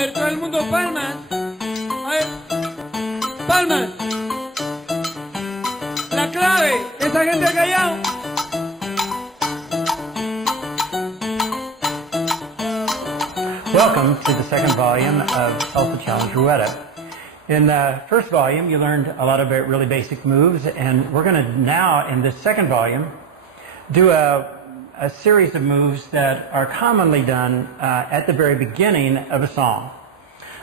ver, todo el mundo palmas. A ver, palmas. La clave, esta gente ha callado. Welcome to the second volume of Salsa Challenge Rueda. In the first volume, you learned a lot of really basic moves, and we're going to now, in this second volume, do a series of moves that are commonly done at the very beginning of a song.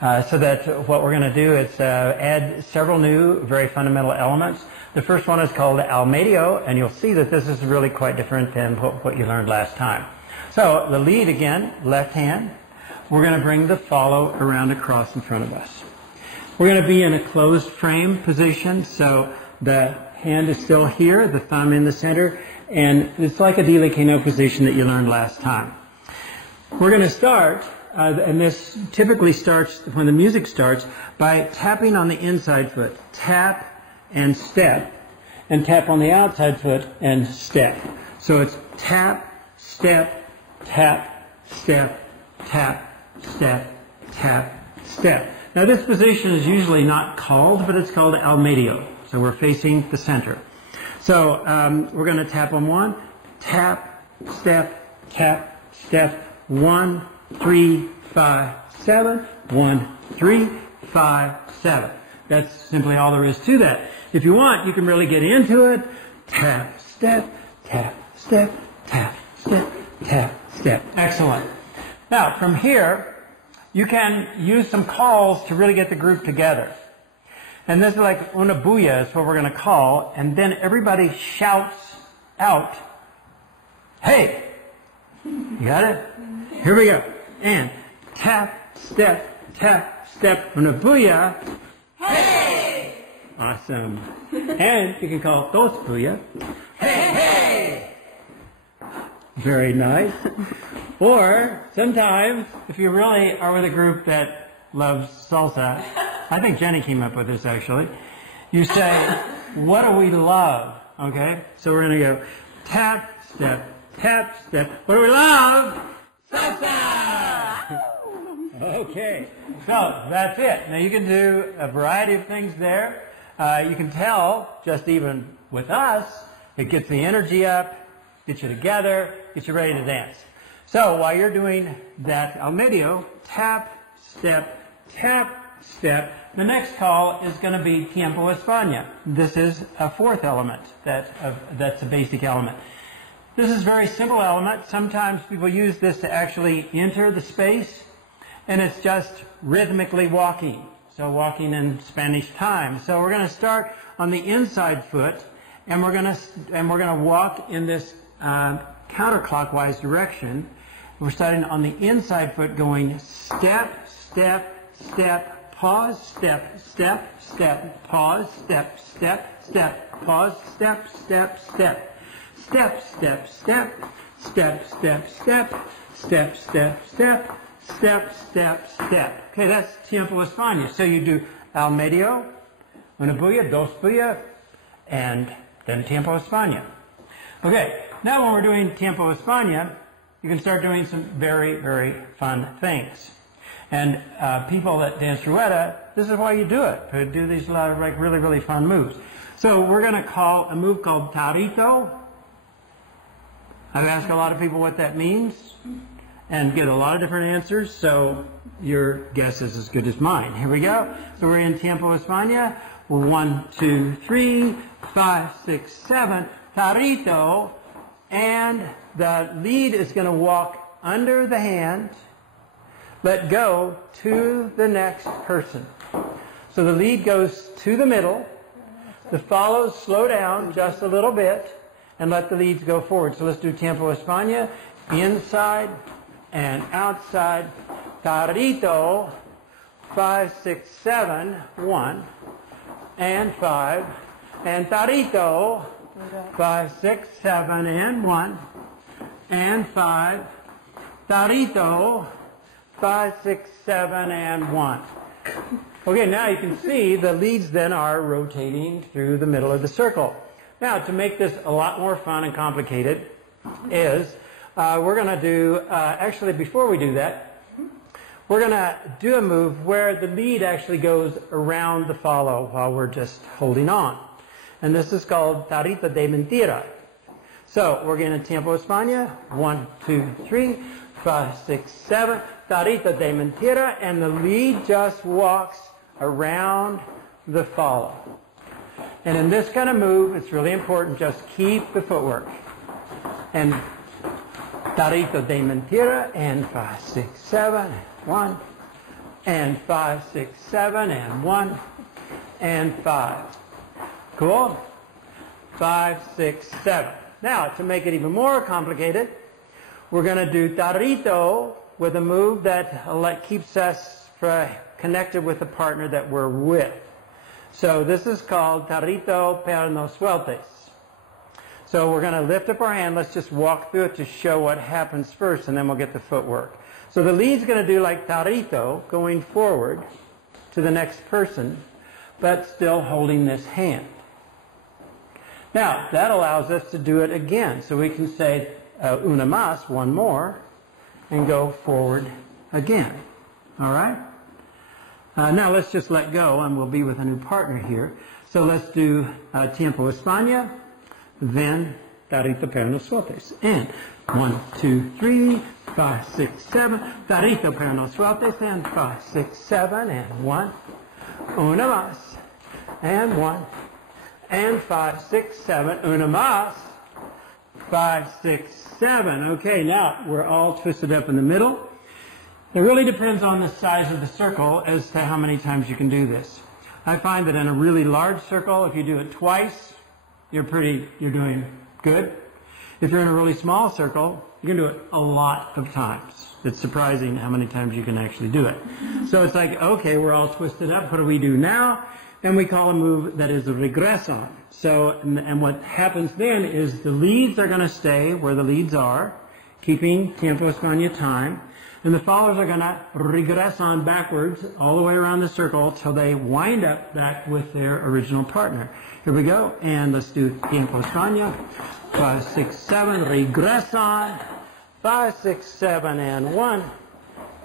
So that what we're going to do is add several new, very fundamental elements. The first one is called Medio, and you'll see that this is really quite different than what you learned last time. So the lead again, left hand. We're going to bring the follow around across in front of us. We're going to be in a closed frame position, so the hand is still here, the thumb in the center, and it's like a delicado position that you learned last time. We're going to start, and this typically starts when the music starts, by tapping on the inside foot. Tap and tap on the outside foot and step. So it's tap, step, tap, step, tap, step, tap, step. Now this position is usually not called, but it's called Medio. So we're facing the center. So we're going to tap on one, tap, step, 1, 3, 5, 7, 1, 3, 5, 7. That's simply all there is to that. If you want, you can really get into it. Tap, step, tap, step, tap, step, tap, step. Excellent. Now, from here, you can use some calls to really get the group together. And this is like una bulla is what we're going to call, and then everybody shouts out, hey! You got it? Here we go. And tap, step, una bulla, hey! Awesome. And you can call dos bulla, hey, hey! Very nice. Or sometimes, if you really are with a group that loves salsa, I think Jenny came up with this actually, you say, what do we love? Okay? So we're going to go tap, step, what do we love? Salsa! Okay, so that's it. Now you can do a variety of things there. You can tell, just even with us, it gets the energy up, gets you together, gets you ready to dance. So while you're doing that Medio, tap, step, the next call is going to be tiempo, espana. This is a fourth element that's a basic element. This is a very simple element. Sometimes people use this to actually enter the space, and it's just rhythmically walking. So walking in Spanish time. So we're going to start on the inside foot, and we're going to walk in this counterclockwise direction. We're starting on the inside foot, going step, pause, step, pause, step, pause, step, step. Okay, that's tiempo, espana. So you do Medio, una bulla, dos bulla, and then tiempo, espana. Okay, now when we're doing tiempo, espana, you can start doing some very, very fun things. And people that dance Rueda, this is why you do it, to do these lot of like really, really fun moves. So we're going to call a move called tarito. I've asked a lot of people what that means and get a lot of different answers, so your guess is as good as mine. Here we go. So we're in tiempo, espana. We're 1, 2, 3, 5, 6, 7. Tarito. And the lead is going to walk under the hand, let go to the next person. So the lead goes to the middle. The follows slow down just a little bit and let the leads go forward. So let's do tiempo, espana. Inside and outside. Tarito. 5, 6, 7. 1 and 5. And tarito. 5, 6, 7, and 1, and 5. Tarito, 5, 6, 7, and 1. Okay, now you can see the leads then are rotating through the middle of the circle. Now, to make this a lot more fun and complicated is we're going to do, actually before we do that, we're going to do a move where the lead actually goes around the follow while we're just holding on. And this is called tarito de mentira. So we're going to tiempo espana. 1, 2, 3, 5, 6, 7. Tarito de mentira. And the lead just walks around the follow. And in this kind of move, it's really important, just keep the footwork. And tarito de mentira, and 5, 6, 7, 1, and 5, 6, 7, and 1, and 5. Cool? 5, 6, 7. Now, to make it even more complicated, we're going to do tarito with a move that keeps us connected with the partner that we're with. So this is called tarito per sueltes. So we're going to lift up our hand. Let's just walk through it to show what happens first, and then we'll get the footwork. So the lead's going to do like tarito, going forward to the next person, but still holding this hand. Now, that allows us to do it again. So we can say una más, one more, and go forward again. All right? Now let's just let go, and we'll be with a new partner here. So let's do tiempo espana, then tarito per sueltes. And 1, 2, 3, 5, 6, 7. Tarito per sueltes, and 5, 6, 7, and 1. Una más, and 1. And 5, 6, 7. Una más. 5, 6, 7. Okay, now we're all twisted up in the middle. It really depends on the size of the circle as to how many times you can do this. I find that in a really large circle, if you do it twice, you're doing good. If you're in a really small circle, you can do it a lot of times. It's surprising how many times you can actually do it. So it's like, okay, we're all twisted up. What do we do now? Then we call a move that is regressan. So, and what happens then is the leads are going to stay where the leads are, keeping tiempo espana time. And the followers are going to regressan backwards all the way around the circle till they wind up back with their original partner. Here we go. And let's do tiempo espana. 5, 6, 7. Regressan. 5, 6, 7, and 1.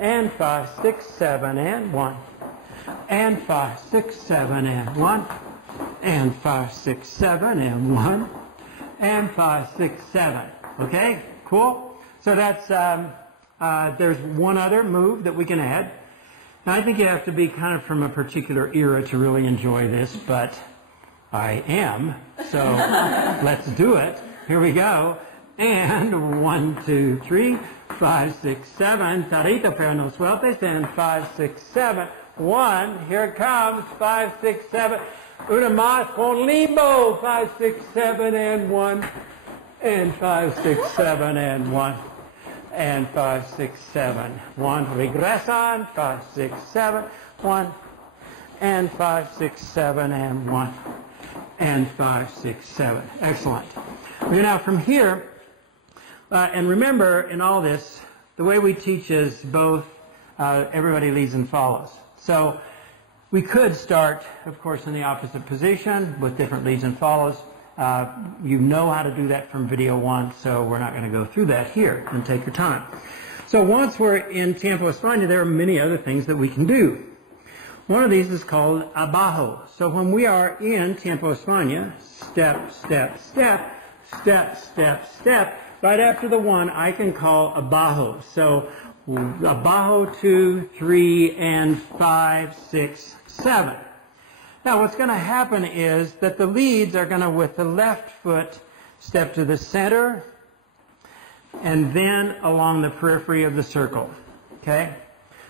And 5, 6, 7, and 1. And 5, 6, 7, and 1. And 5, 6, 7, and 1. And 5, 6, 7. Okay? Cool? So that's... there's one other move that we can add. Now, I think you have to be kind of from a particular era to really enjoy this, but I am. So let's do it. Here we go. And 1, 2, 3, 5, 6, 7. Tarito per sueltes. And 5, 6, 7. 1. Here it comes. 5, 6, 7. Una más con limbo. 5, 6, 7, and 1. And 5, 6, 7, and 1. And 5, 6, 7, 1. Regressan. 5, 6, 7, 1. And 5, 6, 7, and 1. And 5, 6, 7. Excellent. Okay, now from here, and remember in all this, the way we teach is both everybody leads and follows. So we could start, of course, in the opposite position with different leads and follows. You know how to do that from video 1, so we're not going to go through that here, and take your time. So once we're in tiempo espana, there are many other things that we can do. One of these is called abajo. So when we are in tiempo espana, step, step, step, step, step, step, right after the 1, I can call abajo. So abajo, 2, 3, and 5, 6, 7. Now what's going to happen is that the leads are going to, with the left foot, step to the center and then along the periphery of the circle. Okay?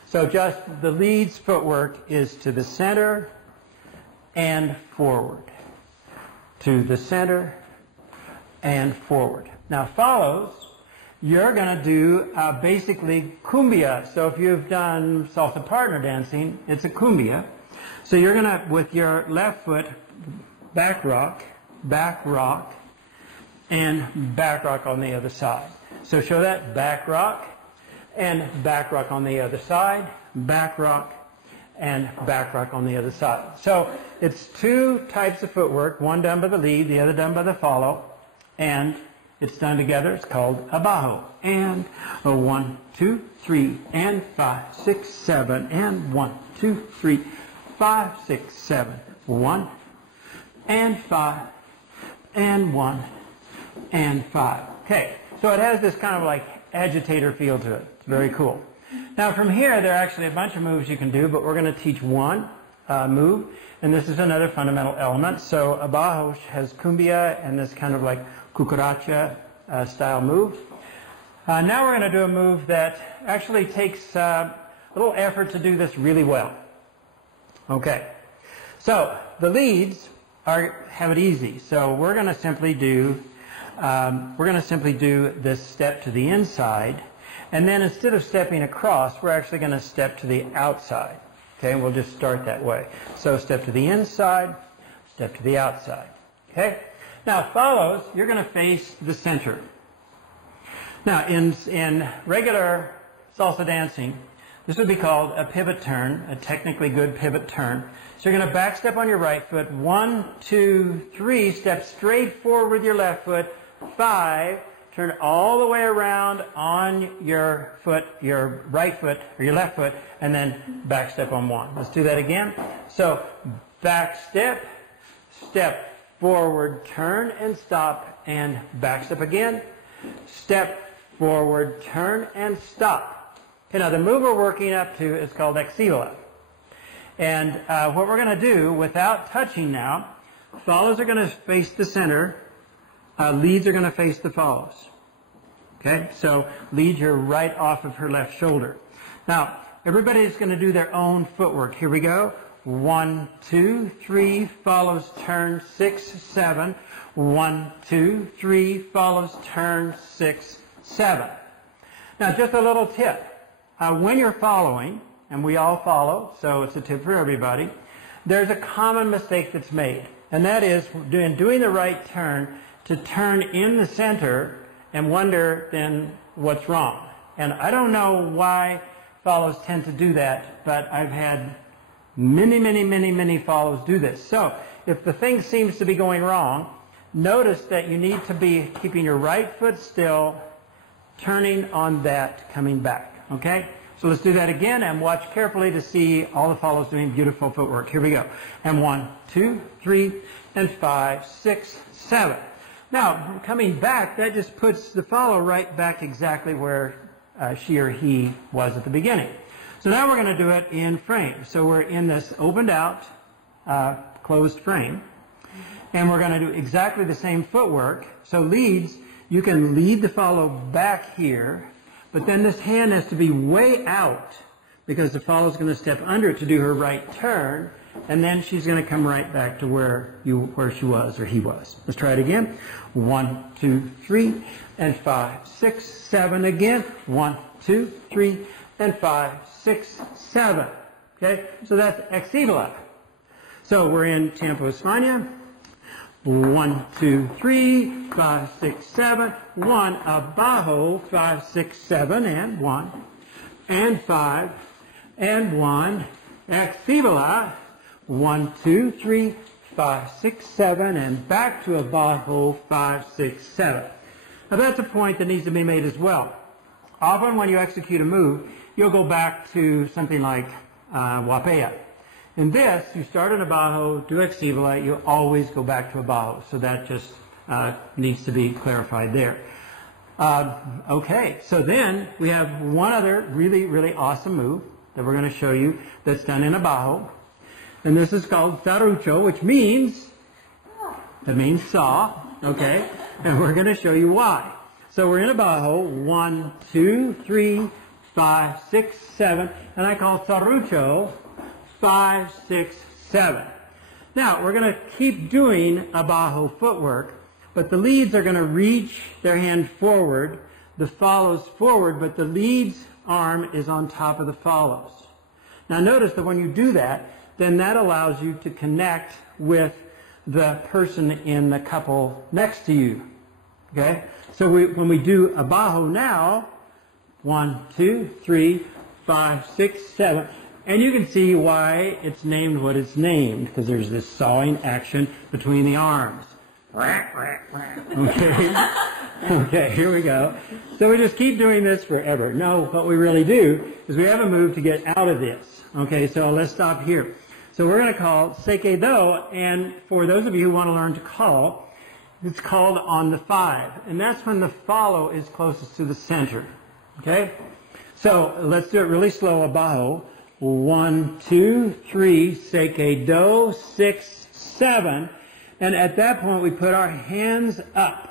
So just the lead's footwork is to the center and forward. To the center and forward. Now follows, you're going to do basically cumbia. So if you've done salsa partner dancing, it's a cumbia. So you're going to, with your left foot, back rock, and back rock on the other side. So show that, back rock, and back rock on the other side, back rock, and back rock on the other side. So it's 2 types of footwork, one done by the lead, the other done by the follow, and it's done together, it's called abajo. And a 1, 2, 3, and 5, 6, 7, and 1, 2, 3, 5, 6, 7, 1, and 5, and 1, and 5. Okay, so it has this kind of like agitator feel to it. It's very cool. Now from here, there are actually a bunch of moves you can do, but we're going to teach one move, and this is another fundamental element. So abajo has cumbia and this kind of like cucaracha style move. Now we're going to do a move that actually takes a little effort to do this really well. Okay, so the leads have it easy. So we're going to simply do this step to the inside, and then instead of stepping across, we're actually going to step to the outside. Okay, and we'll just start that way. So step to the inside, step to the outside. Okay. Now follows, you're going to face the center. Now in regular salsa dancing, this would be called a pivot turn, a technically good pivot turn. So you're going to back step on your right foot, 1, 2, 3, step straight forward with your left foot, 5, turn all the way around on your foot, your right foot, or your left foot, and then back step on 1. Let's do that again. So back step, step forward, turn and stop, and back step again. Step forward, turn and stop. Okay, now the move we're working up to is called exhibele. And what we're going to do without touching now, follows are going to face the center, leads are going to face the follows. Okay, so leads are right off of her left shoulder. Now, everybody's going to do their own footwork. Here we go. 1, 2, 3, follows, turn, 6, 7. 1, 2, 3, follows, turn, 6, 7. Now, just a little tip. When you're following, and we all follow, so it's a tip for everybody, there's a common mistake that's made, and that is doing the right turn to turn in the center and wonder then what's wrong. And I don't know why follows tend to do that, but I've had many follows do this. So if the thing seems to be going wrong, notice that you need to be keeping your right foot still, turning on that, coming back. Okay? So let's do that again and watch carefully to see all the follows doing beautiful footwork. Here we go. And 1, 2, 3, and 5, 6, 7. Now, coming back, that just puts the follow right back exactly where she or he was at the beginning. So now we're going to do it in frame. So we're in this opened out, closed frame. And we're going to do exactly the same footwork. So leads, you can lead the follow back here, but then this hand has to be way out because the follow is going to step under it to do her right turn, and then she's going to come right back to where she was or he was. Let's try it again. 1, 2, 3, and 5, 6, 7 again. 1, 2, 3, and 5, 6, 7. Okay, so that's exhibele. So we're in tiempo espana. 1, 2, 3, 5, 6, 7, 1, abajo, 5, 6, 7, and 1, and 5, and 1, exhibele, 1, 2, 3, 5, 6, 7, and back to abajo, 5, 6, 7. Now that's a point that needs to be made as well. Often when you execute a move, you'll go back to something like wapea. In this, you start in abajo, do exhibele, you always go back to abajo. So that just needs to be clarified there. Okay, so then we have one other really awesome move that we're going to show you that's done in abajo. And this is called cerrucho, which means saw, okay? And we're going to show you why. So we're in abajo, 1, 2, 3, 5, 6, 7, and I call cerrucho 5, 6, 7. Now, we're going to keep doing abajo footwork, but the leads are going to reach their hand forward, the follows forward, but the lead's arm is on top of the follows. Now, notice that when you do that, then that allows you to connect with the person in the couple next to you. Okay? So when we do abajo now, 1, 2, 3, 5, 6, 7, and you can see why it's named what it's named, because there's this sawing action between the arms. Okay? Okay, here we go. So we just keep doing this forever. No, what we really do is we have a move to get out of this. Okay, so let's stop here. So we're going to call se quedó, and for those of you who want to learn to call, it's called on the 5. And that's when the follow is closest to the center. Okay? So let's do it really slow. Abajo. 1, 2, 3, se quedó, 6, 7. And at that point we put our hands up.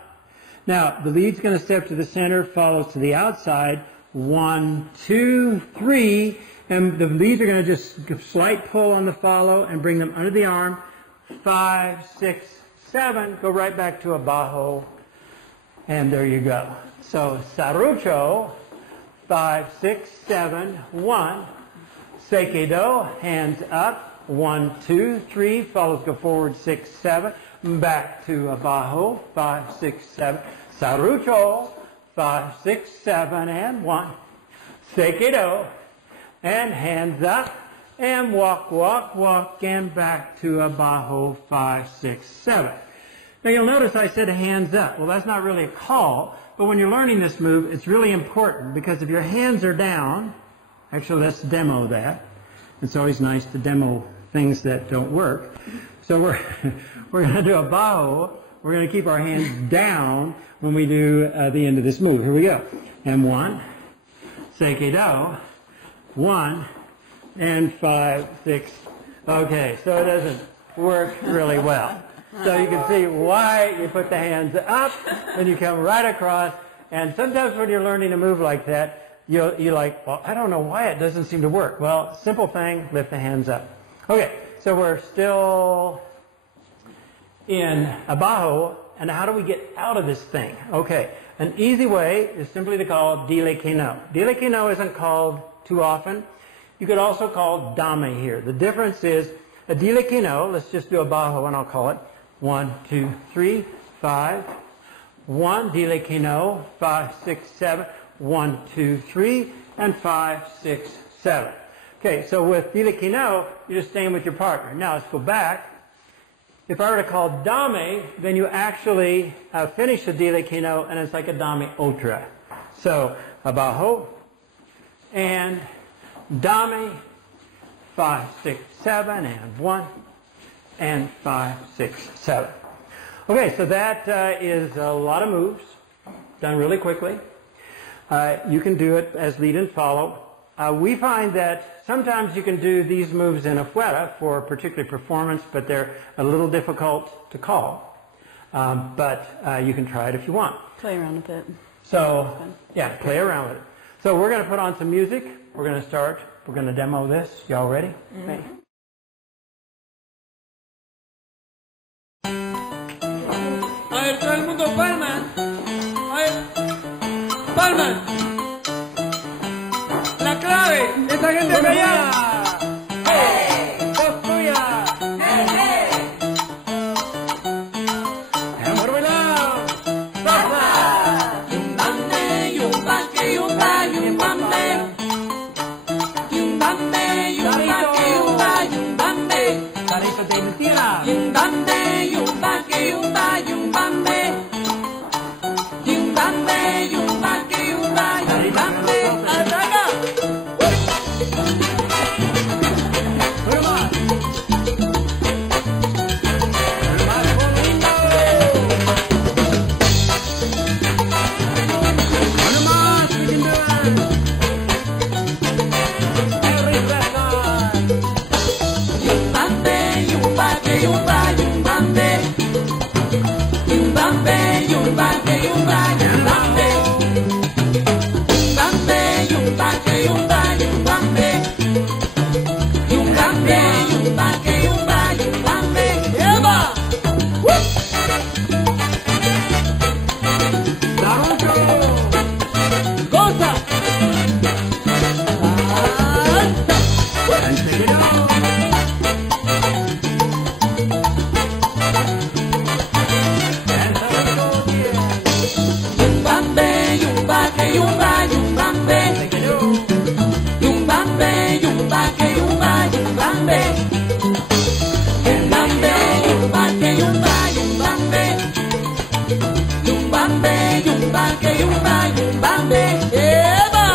Now, the lead's going to step to the center, follows to the outside. 1, 2, 3. And the leads are going to just give slight pull on the follow and bring them under the arm. 5, 6, 7. Go right back to abajo. And there you go. So, cerrucho. 5, 6, 7. 1. Se quedó. Hands up. 1, 2, 3. Follows go forward. 6, 7. Back to abajo. 5, 6, 7. Cerrucho. 5, 6, 7. And 1. Se quedó. And hands up. And walk, walk, walk. And back to abajo. 5, 6, 7. Now you'll notice I said hands up. Well, that's not really a call. But when you're learning this move, it's really important. Because if your hands are down, actually let's demo that. It's always nice to demo things that don't work. So we're going to do abajo. We're going to keep our hands down when we do the end of this move. Here we go. And 1. Se quedó. 1. And 5, 6. Okay, so it doesn't work really well. So you can see why you put the hands up and you come right across. And sometimes when you're learning a move like that, you're like, well, I don't know why it doesn't seem to work. Well, simple thing, lift the hands up. Okay, so we're still in abajo, and how do we get out of this thing? Okay, an easy way is simply to call dile que no. Dile que no isn't called too often. You could also call dame here. The difference is a dile que no, let's just do abajo and I'll call it 1, 2, 3, 5. 1, dile que no, 5, 6, 7. 1, 2, 3, and 5, 6, 7. Okay, so with dile que no, you're just staying with your partner. Now let's go back. If I were to call dame, then you actually finish the dile que no, and it's like a dame otra. So abajo and dame, 5, 6, 7, and 1, and 5, 6, 7. Okay, so that is a lot of moves done really quickly. You can do it as lead and follow. We find that sometimes you can do these moves in afuera for a particular performance, but they're a little difficult to call. But you can try it if you want. Play around with it. So, yeah, play around with it. So we're going to put on some music. We're going to start. We're going to demo this. Y'all ready? Mm-hmm. Okay. A ver, todo el mundo palmas. A ver, palmas. La clave. Esta gente callada. ¡Hey! ¡Voz tuya! ¡Hey, hey! ¡Hemos bailado! ¡Salsa! Yumbambe, yumbake, yumba, yumbambe. Yumbambe, yumbake, yumba, yumbambe. Tarito de mentira. Yumbambe, yumbake, yumba, yumbambe. Yumbambe, yumbake, yumba, yumbambe. ¡Ataca! Yumbambe, yumbake, yumba, yumbambe. Yumbambe, yumbake, yumba, yumbambe. Yumbambe, yumbake, yumba, yumbambe. Yumbambe, yumbake, yumba, yumbambe. ¡Eva! ¡Cosa! Yumbambe, yumbake, yumba, yumbambe. yumba, yumbambe, eba.